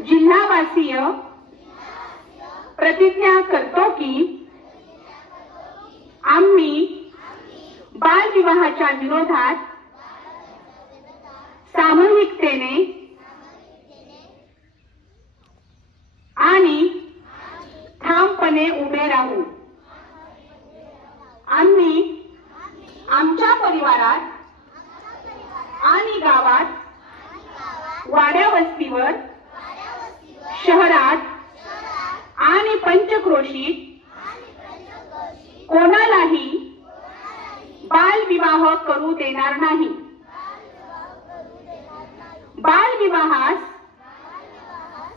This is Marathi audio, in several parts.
जिल्हावासीय प्रतिज्ञा करतो की आम्ही बालविवाहाच्या विरोधात सामूहिकतेने आणि ठामपणे उभे राहू। आम्ही आमच्या परिवारात आणि गावात, वाड्या वस्तीवर, शहरात आणि पंचक्रोशीत कोणालाही बालविवाह करू देणार नाही। बालविवाहास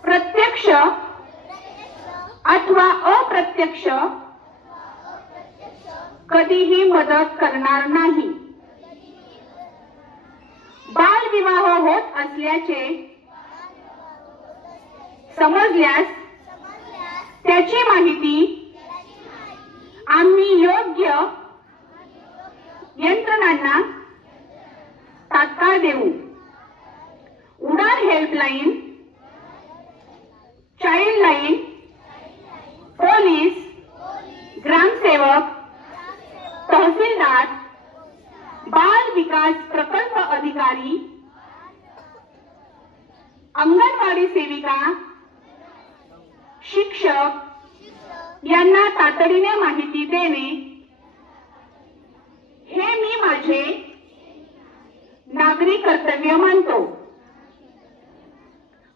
प्रत्यक्ष अथवा अप्रत्यक्ष कधीही मदत करणार नाही। बालविवाह होत असल्याचे समजल्यास त्याची माहिती आम्ही योग्य यंत्रणांना तात्काळ देऊ। उडान हेल्पलाईन, चाइल्ड लाईन, पोलीस, ग्रामसेवक, तहसीलदार, बाल विकास प्रकल्प अधिकारी, अंगणवाडी सेविका, शिक्षक यांना तातडीने माहिती देणे हे मी माझे नागरिक कर्तव्य मानतो।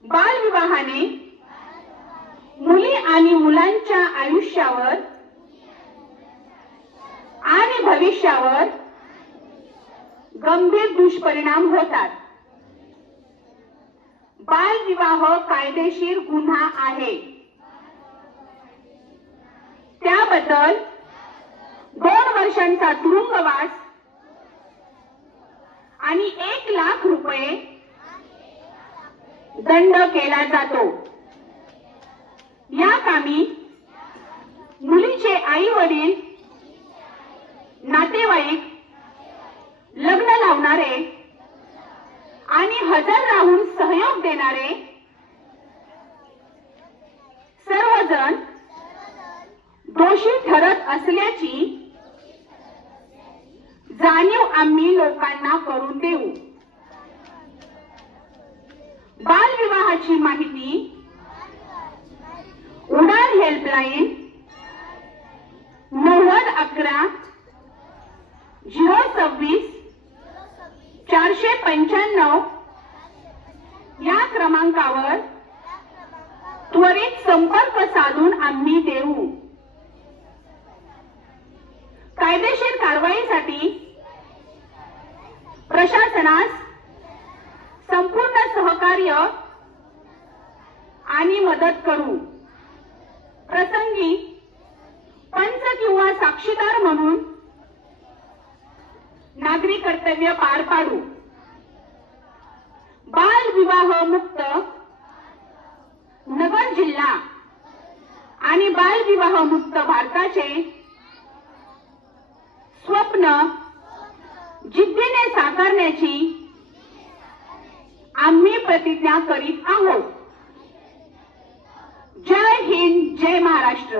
बालविवाहाने मुली आणि मुलांच्या आयुष्यावर आणि भविष्यावर गंभीर दुष्परिणाम होतात। बालविवाह कायदेशीर गुन्हा आहे। त्याबद्दल 2 वर्षांचा तुरुंगवास आणि 1 लाख रुपये दंड केला जातो। या कामी मुलीचे आई वडील, नातेवाईक, लग्न लावणारे आणि हजर राहून सहयोग देणारे सर्वजण दोषी ठरत असल्याची जाणीव आम्ही लोकांना करून देऊ। बालविवाहाची माहिती उडान हेल्पलाईन 9011 026 495 या क्रमांकावर त्वरित संपर्क साधून आम्ही देऊ। कायदेशीर कारवाईसाठी प्रशासनास संपूर्ण सहकार्य आणि मदत करू। प्रसंगी पंच किंवा साक्षीदार म्हणून नागरिक कर्तव्य पार पाडू। बालविवाह मुक्त नगर जिल्हा आणि बालविवाह मुक्त भारताचे स्वप्न जिद्दीने साकारण्याची आम्ही प्रतिज्ञा करीत आहोत। जय हिंद, जय महाराष्ट्र।